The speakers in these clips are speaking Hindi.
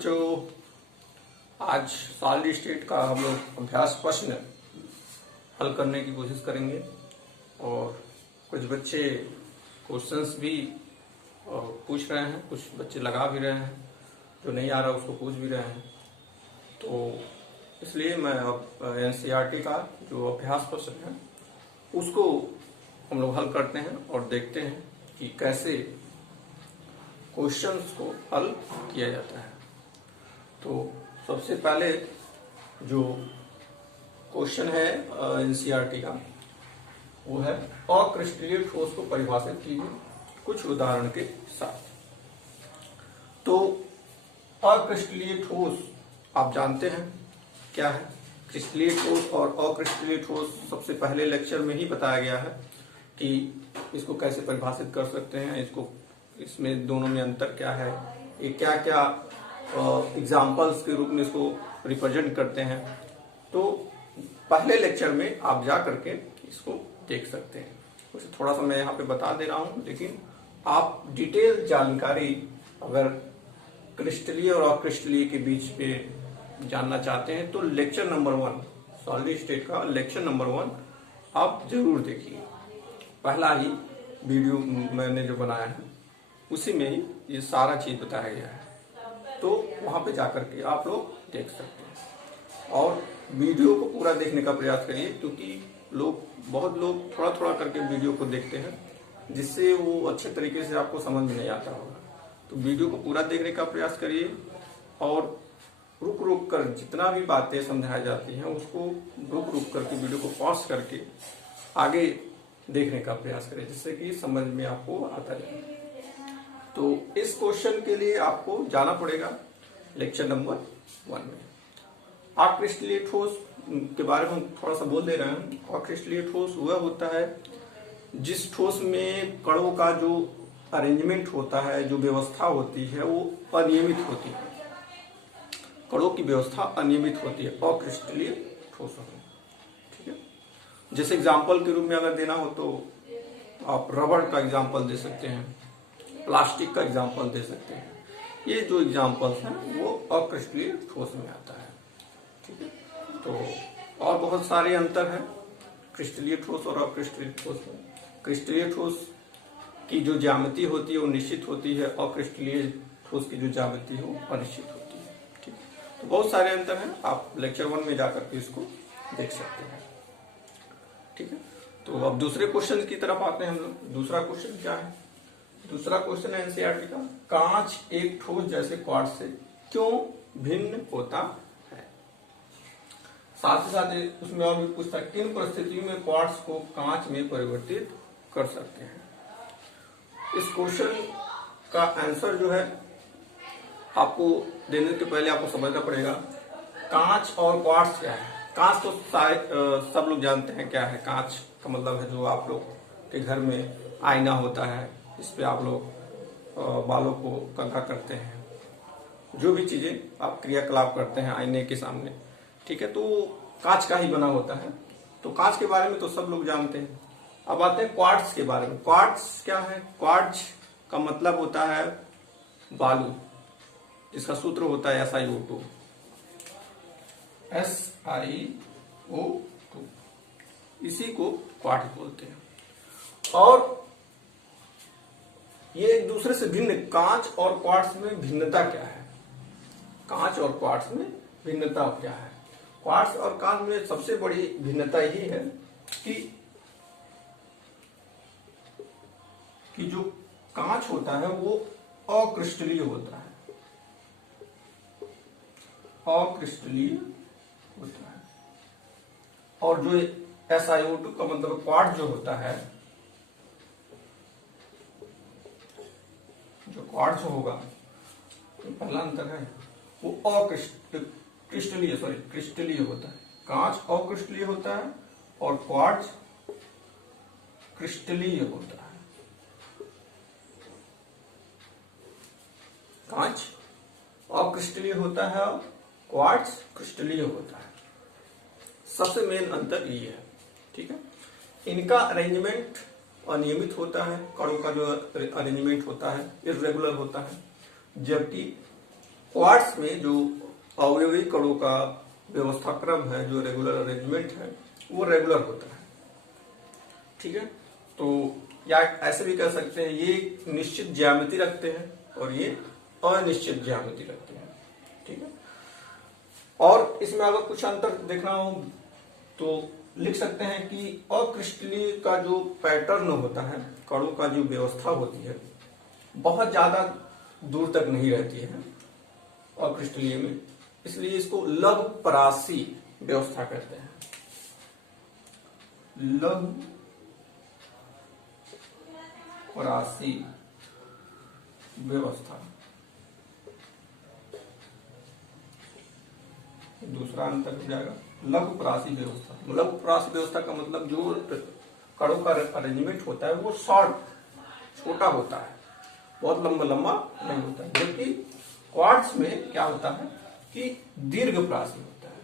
बच्चों, आज सॉलिड स्टेट का हम लोग अभ्यास प्रश्न हल करने की कोशिश करेंगे और कुछ बच्चे क्वेश्चंस भी पूछ रहे हैं, कुछ बच्चे लगा भी रहे हैं, जो नहीं आ रहा उसको पूछ भी रहे हैं। तो इसलिए मैं अब एनसीईआरटी का जो अभ्यास प्रश्न है उसको हम लोग हल करते हैं और देखते हैं कि कैसे क्वेश्चंस को हल किया जाता है। तो सबसे पहले जो क्वेश्चन है एनसीईआरटी का वो है अक्रिस्टलीय ठोस को परिभाषित कीजिए कुछ उदाहरण के साथ। तो अक्रिस्टलीय ठोस आप जानते हैं क्या है। क्रिस्टलीय ठोस और अक्रिस्टलीय ठोस सबसे पहले लेक्चर में ही बताया गया है कि इसको कैसे परिभाषित कर सकते हैं, इसमें दोनों में अंतर क्या है, ये क्या क्या एग्जाम्पल्स के रूप में इसको रिप्रेजेंट करते हैं। तो पहले लेक्चर में आप जा करके इसको देख सकते हैं। उसे थोड़ा सा मैं यहाँ पे बता दे रहा हूँ, लेकिन आप डिटेल जानकारी अगर क्रिस्टलीय और अक्रिस्टलीय के बीच पे जानना चाहते हैं तो लेक्चर नंबर 1 सॉलिड स्टेट का लेक्चर नंबर 1 आप जरूर देखिए। पहला ही वीडियो मैंने जो बनाया है उसी में ही ये सारा चीज बताया गया है, तो वहां पे जाकर के आप लोग देख सकते हैं और वीडियो को पूरा देखने का प्रयास करिए, क्योंकि बहुत लोग थोड़ा थोड़ा करके वीडियो को देखते हैं जिससे वो अच्छे तरीके से आपको समझ में नहीं आता होगा। तो वीडियो को पूरा देखने का प्रयास करिए और रुक रुक कर जितना भी बातें समझाई जाती हैं उसको रुक रुक करके वीडियो को पॉज करके आगे देखने का प्रयास करें, जिससे कि समझ में आपको आता जाए। तो इस क्वेश्चन के लिए आपको जाना पड़ेगा लेक्चर नंबर 1 में। अक्रिस्टलीय ठोस के बारे में हम थोड़ा सा बोल दे रहे हैं। अक्रिस्टलीय ठोस वह होता है जिस ठोस में कणों का जो अरेंजमेंट होता है, जो व्यवस्था होती है वो अनियमित होती है। कणों की व्यवस्था अनियमित होती है अक्रिस्टलीय ठोस में। ठीक है, जैसे एग्जाम्पल के रूप में अगर देना हो तो आप रबड़ का एग्जाम्पल दे सकते हैं, प्लास्टिक का एग्जाम्पल दे सकते हैं। ये जो एग्जाम्पल्स हैं वो अक्रिस्टलीय ठोस में आता है। ठीक है, तो और बहुत सारे अंतर हैं क्रिस्टलीय ठोस और अक्रिस्टलीय ठोस में। क्रिस्टलीय ठोस की जो ज्यामिति होती है वो निश्चित होती है, अक्रिस्टलीय ठोस की जो ज्यामिति है वो अनिश्चित होती है। ठीक है, तो बहुत सारे अंतर हैं, आप लेक्चर 1 में जाकर के इसको देख सकते हैं। ठीक है, तो अब दूसरे क्वेश्चन की तरफ आते हैं हम लोग। दूसरा क्वेश्चन क्या है? दूसरा क्वेश्चन है एनसीईआरटी का, कांच एक ठोस जैसे क्वार्ट्ज से क्यों भिन्न होता है। साथ ही साथ उसमें और भी पूछता है किन परिस्थितियों में क्वार्ट्ज को कांच में परिवर्तित कर सकते हैं। इस क्वेश्चन का आंसर जो है आपको देने के पहले आपको समझना पड़ेगा कांच और क्वार्ट्ज क्या है। कांच तो सब लोग जानते हैं क्या है। कांच का मतलब है जो आप लोग के घर में आईना होता है, इस पे आप लोग बालों को कंघा करते हैं, जो भी चीजें आप क्रियाकलाप करते हैं आईने के सामने। ठीक है, तो कांच का ही बना होता है। तो कांच के बारे में तो सब लोग जानते हैं। अब आते हैं क्वार्ट्ज के बारे में। क्वार्ट्ज क्या है? क्वार्ट्ज का मतलब होता है बालू, जिसका सूत्र होता है SiO2। SiO2 इसी को क्वार्ट्ज बोलते हैं। और ये एक दूसरे से भिन्न, कांच और क्वार्ट्ज में भिन्नता क्या है? कांच और क्वार्ट्ज में भिन्नता क्या है? क्वार्ट्ज और कांच में सबसे बड़ी भिन्नता यही है कि जो कांच होता है वो अक्रिस्टलीय होता है, अक्रिस्टलीय होता है। और जो SiO2 का मतलब क्वार्ट्ज जो होता है, जो क्वार्ट्ज होगा तो पहला अंतर है वो क्रिस्टलीय होता है। कांच अक्रिस्टलीय होता है और क्वार्ट्ज क्रिस्टलीय होता है। कांच अक्रिस्टलीय होता है और क्वार्ट्ज क्रिस्टलीय होता है। सबसे मेन अंतर ये है। ठीक है, इनका अरेंजमेंट अनियमित होता है, कणों का जो अरेंजमेंट होता है इर्रेगुलर होता है, जबकि क्वार्ट्स में जो अवयवी कणों का व्यवस्था क्रम है, जो रेगुलर अरेंजमेंट है, वो रेगुलर होता है। ठीक है, तो या ऐसे भी कह सकते हैं ये निश्चित ज्यामिति रखते हैं और ये अनिश्चित ज्यामिति रखते हैं। ठीक है, और इसमें अगर कुछ अंतर देखना हो तो लिख सकते हैं कि अक्रिस्टलीय का जो पैटर्न होता है, कणों का जो व्यवस्था होती है, बहुत ज्यादा दूर तक नहीं रहती है अक्रिस्टलीय में, इसलिए इसको लघु परासी व्यवस्था कहते हैं। लघु परासी व्यवस्था। दूसरा अंतर हो जाएगा लघु परासी व्यवस्था। लघु परासी व्यवस्था का मतलब जो कणों का अरेंजमेंट होता है वो शॉर्ट, छोटा होता है, बहुत लंबा लंबा नहीं होता है। जबकि क्वार्ट्स में क्या होता है कि दीर्घ परासी होता है,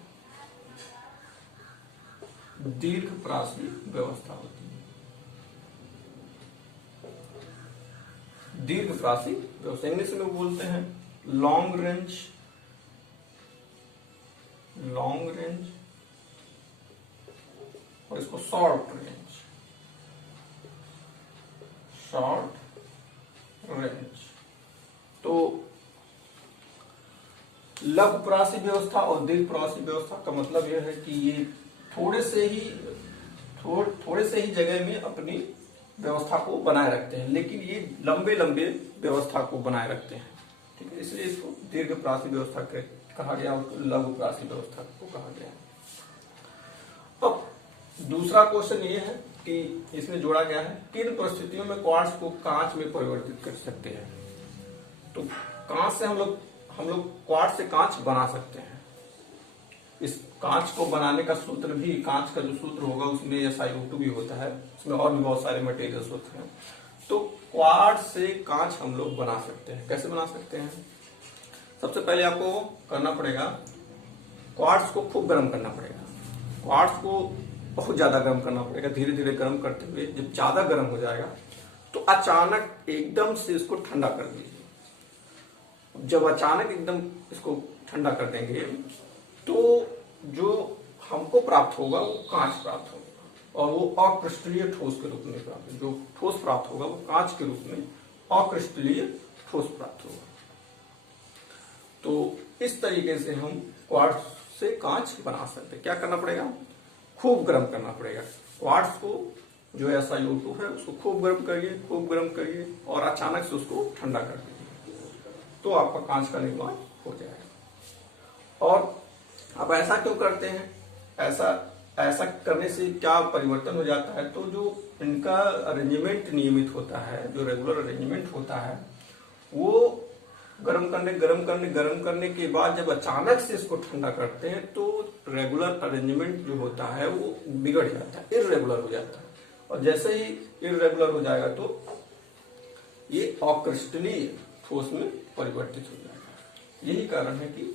दीर्घ परासी व्यवस्था होती है, दीर्घ परासी व्यवस्था। इंग्लिश में बोलते हैं लॉन्ग रेंज, लॉन्ग रेंज, और इसको शॉर्ट रेंज, शॉर्ट रेंज। तो लघु परासी व्यवस्था और दीर्घ परासी व्यवस्था का मतलब यह है कि ये थोड़े से ही जगह में अपनी व्यवस्था को बनाए रखते हैं, लेकिन ये लंबे लंबे व्यवस्था को बनाए रखते हैं। ठीक है, इसलिए इसको दीर्घ परासी व्यवस्था कहा गया, उसको लघु परासी व्यवस्था को कहा गया। अब दूसरा क्वेश्चन ये है कि इसमें जोड़ा गया है किन परिस्थितियों में क्वार्ट्ज को कांच में परिवर्तित कर सकते हैं। तो कांच से हम लोग क्वार्ट्ज से कांच बना सकते हैं। इस कांच को बनाने का सूत्र भी, कांच का जो सूत्र होगा उसमें SiO2 भी होता है, उसमें और भी बहुत सारे मटेरियल्स होते हैं। तो क्वार्ट्ज से कांच हम लोग बना सकते हैं। कैसे बना सकते हैं? सबसे पहले आपको करना पड़ेगा, क्वार्ट्ज को खूब गर्म करना पड़ेगा। क्वार्ट्ज को बहुत ज्यादा गर्म करना पड़ेगा, धीरे धीरे गर्म करते हुए जब ज्यादा गर्म हो जाएगा तो अचानक एकदम से इसको ठंडा कर दीजिए। जब अचानक एकदम इसको ठंडा कर देंगे तो जो हमको प्राप्त होगा वो कांच प्राप्त होगा, और वो अक्रिस्टलीय ठोस के रूप में प्राप्त, जो ठोस प्राप्त होगा वो कांच के रूप में अक्रिस्टलीय ठोस प्राप्त होगा। तो इस तरीके से हम क्वार्ट्ज से कांच बना सकते हैं। क्या करना पड़ेगा? खूब गर्म करना पड़ेगा। क्वार्ट्ज को जो SiO2 है उसको खूब गर्म करिए और अचानक से उसको ठंडा कर दीजिए, तो आपका कांच का निर्माण हो जाएगा। और अब ऐसा क्यों करते हैं? ऐसा करने से क्या परिवर्तन हो जाता है? तो जो इनका अरेंजमेंट नियमित होता है, जो रेगुलर अरेंजमेंट होता है, वो गरम करने के बाद जब अचानक से इसको ठंडा करते हैं तो रेगुलर अरेंजमेंट जो होता है वो बिगड़ जाता है, इर्रेगुलर हो जाता है। और जैसे ही इर्रेगुलर हो जाएगा तो ये अक्रिस्टलीय ठोस में परिवर्तित हो जाएगा। यही कारण है कि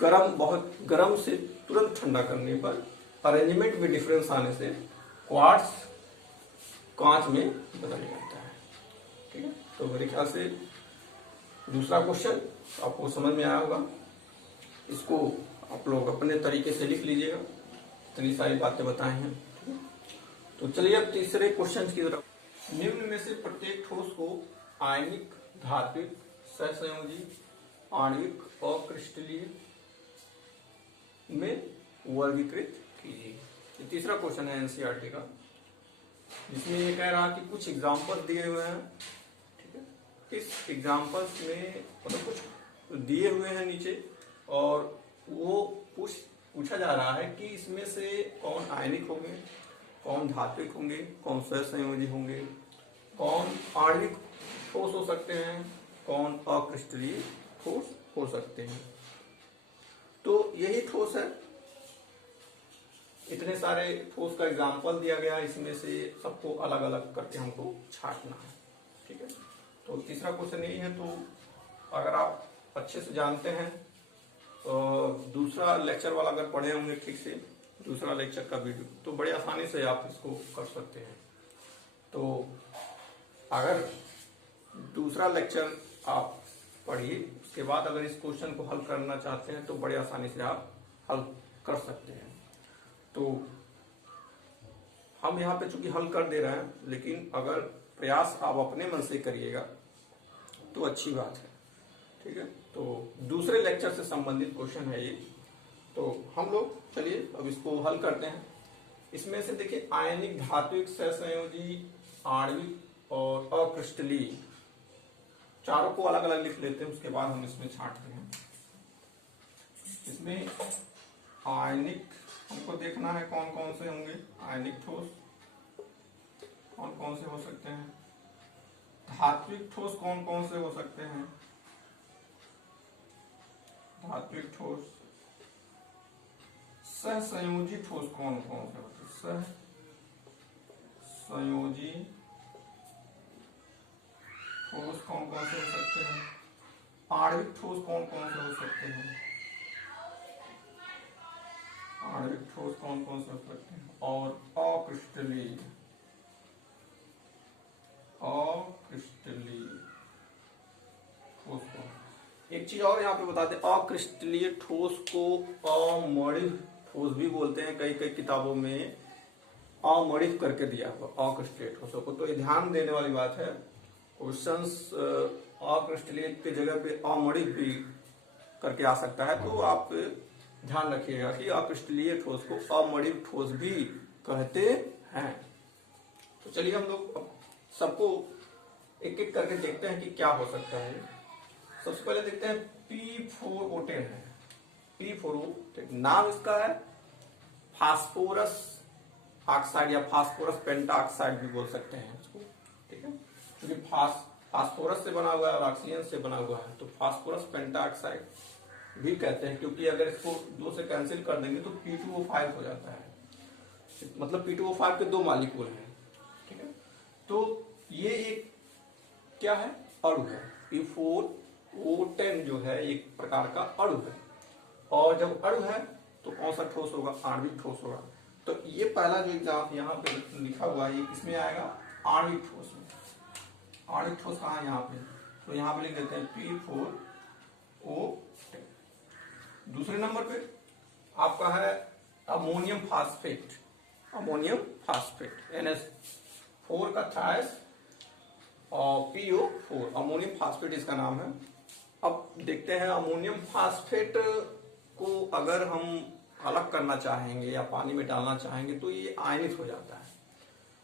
बहुत गर्म से तुरंत ठंडा करने पर अरेंजमेंट में डिफरेंस आने से क्वार्ट्ज कांच में बदल जाता है। ठीक है, तो मेरे ख्याल से दूसरा क्वेश्चन आपको समझ में आया होगा। इसको आप लोग अपने तरीके से लिख लीजिएगा, इतनी सारी बातें बताई हैं। तो चलिए अब तीसरे क्वेश्चन की तरफ। निम्न में से प्रत्येक ठोस को आयनिक, धात्विक, सहसंयोजी, आणविक और क्रिस्टलीय में वर्गीकृत कीजिए। ये तीसरा क्वेश्चन है एनसीईआरटी का, जिसमें ये कह रहा कि कुछ एग्जाम्पल दिए हुए हैं। ठीक है, इस एग्जाम्पल्स में मतलब कुछ दिए हुए हैं नीचे, और वो पूछा जा रहा है कि इसमें से कौन आयनिक होंगे, कौन धात्विक होंगे, कौन सहसंयोजी होंगे, कौन आणविक ठोस हो सकते हैं, कौन अक्रिस्टलीय ठोस हो सकते हैं। तो यही ठोस है, इतने सारे ठोस का एग्जाम्पल दिया गया, इसमें से सबको अलग अलग करके हमको छांटना है। ठीक है, तो तीसरा क्वेश्चन यही है। तो अगर आप अच्छे से जानते हैं तो दूसरा लेक्चर वाला अगर पढ़े होंगे ठीक से, दूसरा लेक्चर का वीडियो, तो बड़े आसानी से आप इसको कर सकते हैं। तो अगर दूसरा लेक्चर आप पढ़िए। उसके बाद अगर इस क्वेश्चन को हल करना चाहते हैं तो बड़े आसानी से आप हल कर सकते हैं। तो हम यहाँ पे चूंकि हल कर दे रहे हैं, लेकिन अगर प्रयास आप अपने मन से करिएगा तो अच्छी बात है, ठीक है। तो दूसरे लेक्चर से संबंधित क्वेश्चन है ये। तो हम लोग चलिए अब इसको हल करते हैं। इसमें से देखिए आयनिक, धात्विक, सहसंयोजी, आणविक और अक्रिस्टलीय, चारों को अलग अलग लिख लेते हैं, उसके बाद हम इसमें छांटते हैं। इसमें आयनिक हमको देखना है कौन कौन से होंगे। आयनिक ठोस कौन कौन से हो सकते हैं, धात्विक ठोस कौन कौन से हो सकते हैं, धात्विक ठोस, सहसंयोजी ठोस कौन कौन से होते हैं, सहसंयोजी ठोस कौन कौन से हो सकते हैं, आणविक ठोस कौन कौन से हो सकते हैं, आणविक ठोस कौन कौन से हो सकते हैं, और अक्रिस्टलीय, अक्रिस्टलीय ठोस को। एक चीज और यहाँ पे बता दें, अक्रिस्टलीय ठोस को अमणिक ठोस भी बोलते हैं। कई कई किताबों में अमणिक करके दिया हुआ अक्रिस्टलीय ठोसों को, तो ये ध्यान देने वाली बात है। क्वेश्चंस अक्रिस्टलीय की जगह पे अमणिक भी करके आ सकता है, तो आप ध्यान रखिएगा कि अक्रिस्टलीय ठोस को अमणिक ठोस भी कहते हैं। तो चलिए हम लोग सबको एक एक करके देखते हैं कि क्या हो सकता है। सबसे पहले देखते हैं P4O10 है। P4O, नाम इसका है फास्फोरस ऑक्साइड या फास्फोरस पेंटा ऑक्साइड भी बोल सकते हैं इसको, ठीक है, क्योंकि फास्फोरस से बना हुआ है और ऑक्सीजन से बना हुआ है, तो फास्फोरस पेंटा ऑक्साइड भी कहते हैं। क्योंकि अगर इसको 2 से कैंसिल कर देंगे तो P2O5 हो जाता है, मतलब P2O5 के 2 मॉलिक्यूल हैं, ठीक है। तो ये एक क्या है, अणु है। P4O10 जो है एक प्रकार का अणु है, और जब अणु है तो कौन सा ठोस होगा, आणविक ठोस होगा। तो ये पहला जो एग्जाम यहाँ पे लिखा हुआ है, ये किसमें आएगा, आणविक ठोस में। आणविक ठोस कहाँ है, यहाँ पे, तो यहाँ पे लिख देते हैं P4O10। दूसरे नंबर पे आपका है ammonium phosphate, ammonium phosphate NH4 का थायस और PO4, अमोनियम फास्फेट इसका नाम है। अब देखते हैं अमोनियम फास्फेट को अगर हम अलग करना चाहेंगे या पानी में डालना चाहेंगे तो ये आयनित हो जाता है,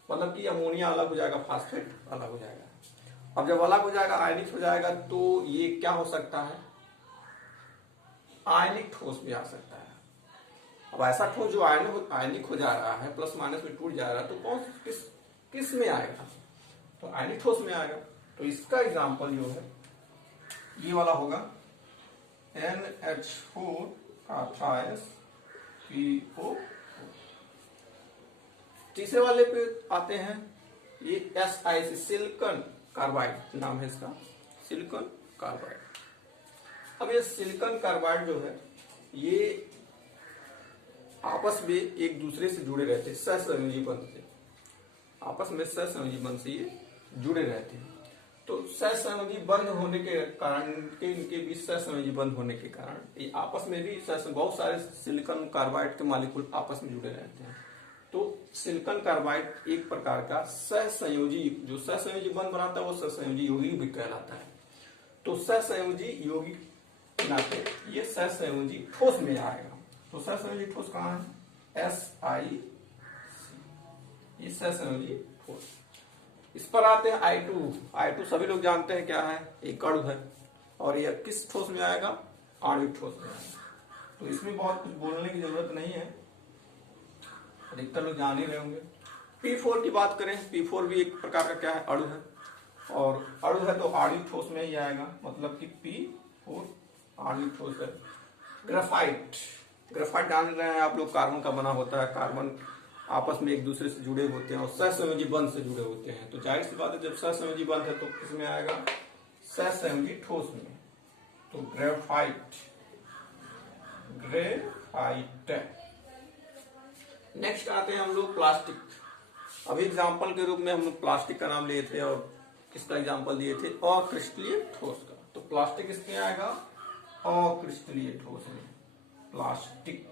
मतलब कि अमोनिया अलग हो जाएगा, फास्फेट अलग हो जाएगा। अब जब अलग हो जाएगा, आयनित हो जाएगा, तो ये क्या हो सकता है, आयनिक ठोस भी आ सकता है। अब ऐसा ठोस जो आयनिक हो जा रहा है, प्लस माइनस में टूट जा रहा है, तो कौन किस में आएगा, तो आयनिक ठोस में आएगा। तो इसका एग्जाम्पल जो है ये वाला होगा NH4 का थायस PO। तीसरे वाले पे आते हैं, ये SiC सिलिकॉन कार्बाइड नाम है इसका, सिलिकॉन कार्बाइड। अब ये सिलिकॉन कार्बाइड जो है ये आपस में एक दूसरे से जुड़े रहते हैं, सहसंयोजी बंध से, आपस में सहसंयोजी बंध से ये जुड़े रहते हैं। तो सहसंयोजी बंध होने के कारण, इनके बीच सहसंयोजी बंध होने के कारण ये आपस में भी बहुत सारे सिलिकॉन कार्बाइड के मॉलिक्यूल आपस में जुड़े रहते हैं। तो सिलिकॉन कार्बाइड एक प्रकार का सहसंयोजी, जो सहसंयोजी बंध बनाता है वो सहसंयोजी यौगिक भी कहलाता है। तो सहसंयोजी यौगिक नाते ये सहसंयोजी ठोस में आएगा। तो सहसंयोजी ठोस कहाँ है, SiC, ये सहसंयोजी ठोस। इस पर आते हैं I2 सभी लोग जानते हैं क्या है, एक अणु है, और ये किस ठोस में आएगा, आणविक ठोस में आएगा। तो इसमें बहुत कुछ बोलने की जरूरत नहीं है, अधिकतर लोग जान ही रहे होंगे। P4 की बात करें, P4 भी एक प्रकार का क्या है, अणु है, और अणु है तो आणविक ठोस में ही आएगा, मतलब कि P4 आणविक ठोस है। ग्रेफाइट जान रहे हैं आप लोग, कार्बन का बना होता है, कार्बन आपस में एक दूसरे से जुड़े होते हैं और सहसंयोजी बंध से जुड़े होते हैं। तो जाहिर सी बात है जब सहसंयोजी बंध है तो किसमें आएगा, सहसंयोजी ठोस में। तो ग्रेफाइट। नेक्स्ट आते हैं हम लोग प्लास्टिक। अभी एग्जाम्पल के रूप में हम लोग प्लास्टिक का नाम लिए थे और किसका एग्जाम्पल दिए थे, अक्रिस्टलीय ठोस का। तो प्लास्टिक इसमें आएगा, अक्रिस्टलीय ठोस में प्लास्टिक।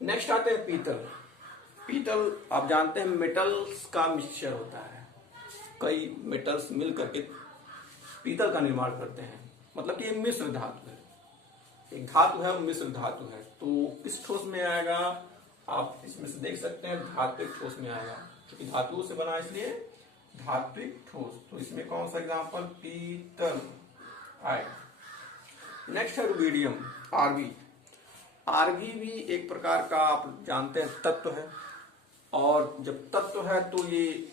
नेक्स्ट आते हैं पीतल। पीतल आप जानते हैं मेटल्स का मिक्सचर होता है, कई मेटल्स मिल करके पीतल का निर्माण करते हैं, मतलब कि ये मिश्र धातु है, एक धातु है मिश्र धातु है। तो किस ठोस में आएगा, आप इसमें से देख सकते हैं धात्विक ठोस में आएगा, क्योंकि धातुओं से बना इसलिए धात्विक ठोस। तो इसमें कौन सा एग्जांपल, पीतल आएगा। नेक्स्ट है रुबीडियम, आरबी। आरबी भी एक प्रकार का आप जानते हैं तत्व है, और जब तत्व है तो ये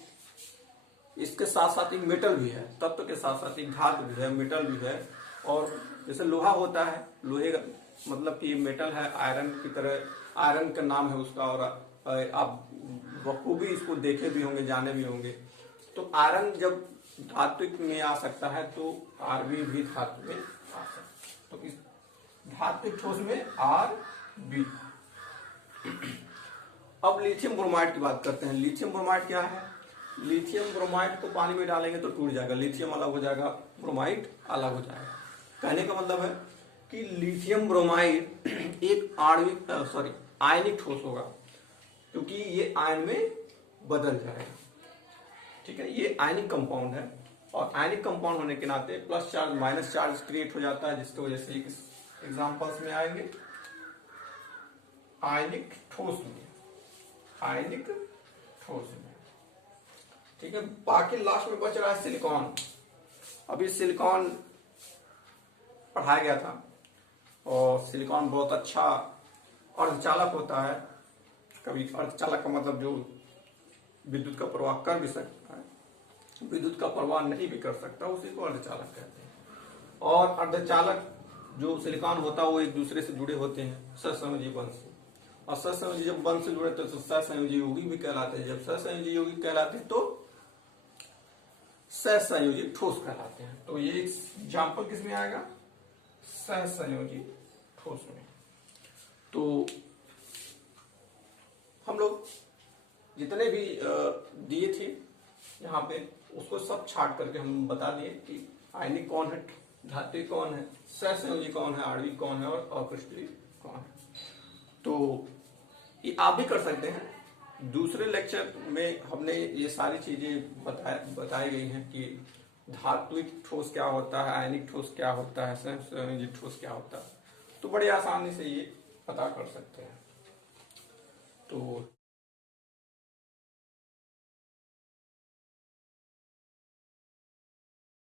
इसके साथ साथ एक मेटल भी है, तत्व के साथ साथ एक धातु भी है, मेटल भी है। और जैसे लोहा होता है, लोहे का मतलब कि मेटल है, आयरन की तरह, आयरन का नाम है उसका, और आप बखूबी इसको देखे भी होंगे, जाने भी होंगे। तो आयरन जब धात्विक में आ सकता है तो आरबी भी धातु में आ सकता है। तो इस धात्विक ठोस में आरबी। अब लिथियम ब्रोमाइड की बात करते हैं। लिथियम ब्रोमाइड क्या है, लिथियम ब्रोमाइड को पानी में डालेंगे तो टूट जाएगा, लिथियम अलग हो जाएगा, ब्रोमाइड अलग हो जाएगा। कहने का मतलब है कि लिथियम ब्रोमाइड एक आयनिक ठोस होगा, क्योंकि ये आयन में बदल जाएगा। ठीक है, ये आयनिक कंपाउंड है, और आयनिक कंपाउंड होने के नाते plus charge minus charge create हो जाता है, जिसकी वजह से एग्जांपल्स में आएंगे आयनिक ठोस में, आयनिक ठोस में। ठीक है, बाकी लास्ट में बच रहा है सिलिकॉन। अभी सिलिकॉन पढ़ाया गया था, और सिलिकॉन बहुत अच्छा अर्धचालक होता है। कभी अर्धचालक का मतलब जो विद्युत का प्रवाह कर भी सकता है, विद्युत का प्रवाह नहीं भी कर सकता, उसी को अर्धचालक कहते हैं। और अर्धचालक जो सिलिकॉन होता है वो एक दूसरे से जुड़े होते हैं सहसंयोजी बंध से, और सहसंयोजी जब बंध से जुड़े तो सहसंयोजी यौगिक भी कहलाते हैं। जब सहसंयोजी यौगिक कहलाते हैं तो सहसंयोजी ठोस कहलाते हैं। तो ये एग्जाम्पल किसमें आएगा, सहसंयोजी ठोस में। तो हम लोग जितने भी दिए थे यहाँ पे, उसको सब छाट करके हम बता दिए कि आयनिक कौन है, धात्विक कौन है, सहसंयोजी कौन है, आणविक कौन है, और अक्रिस्टलीय कौन है। तो ये आप भी कर सकते हैं। दूसरे लेक्चर में हमने ये सारी चीजें बताई गई हैं कि धात्विक ठोस क्या होता है, आयनिक ठोस क्या होता है, सहसंयोजी ठोस क्या होता है। तो बड़े आसानी से ये पता कर सकते हैं। तो